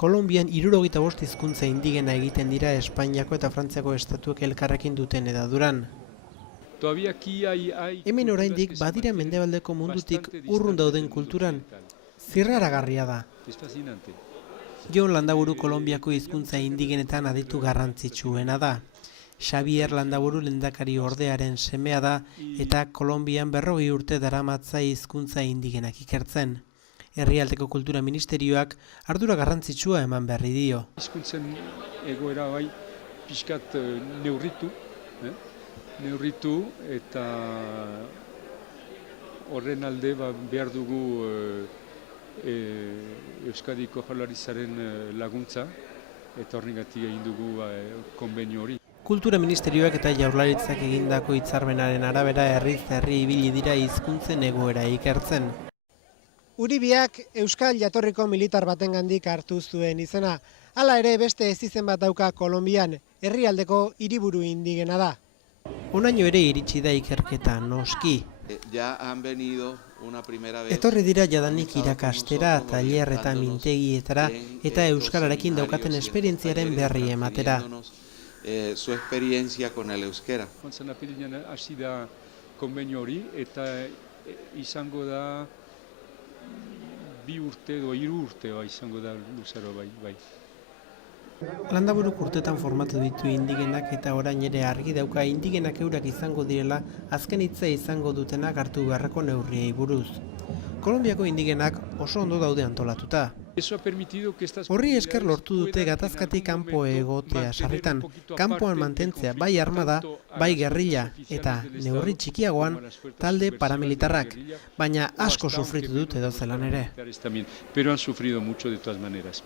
Kolonbian 75 hizkuntza indigena egiten dira Espainiako eta Frantziako estatuek elkarrekin duten edaduran. Hemen oraindik badira mendebaldeko mundutik urrun dauden kulturan, zirraragarria da. Jon Landaburu Kolonbiako hizkuntza indigenetan aditu garrantzitsuena da. Xavier Landaburu lehendakari ordearen semea da eta Kolonbian 40 urte daramatza hizkuntza indigenak ikertzen. Herrialdeko Kultura Ministerioak ardura garrantzitsua eman berri dio. Hizkuntzen egoera bai pixkat neurritu eta horren alde behar dugu Euskadiko Jaurlaritzaren laguntza eta horrengatik egin dugu konbenio hori. Kultura Ministerioak eta Jaurlaritzak egindako hitzarmenaren arabera herriz herri ibili dira hizkuntzen egoera ikertzen. Uribiak Euskal jatorriko militar batengandik hartu zuen izena. Hala ere beste ezizen bat dauka Kolonbian, herrialdeko hiriburu indigena da. Honaino ere iritsi da ikerketa noski. Etorri dira jadanik irakastera, tailer eta mintegietara eta euskararekin daukaten esperientziaren berri ematera. Su experiencia con el euskera. Joan apirilean hasi da konbenio hori eta izango da 2 urte edo 3 urte izango da luzaro bai. Landaburuk urtetan formatu ditu indigenak eta orain ere argi dauka indigenak eurak izango direla azken hitza izango dutenak hartu beharreko neurriei buruz. Kolonbiako indigenak oso ondo daude antolatuta. Horri esker lortu dute gatazkatik kanpo egotea sarritan, kanpoan mantentzea bai armada, bai gerrilla eta neurri txikiagoan talde paramilitarrak, baina asko sufritu dute edozelan ere. Pero han sufrido mucho de todas maneras.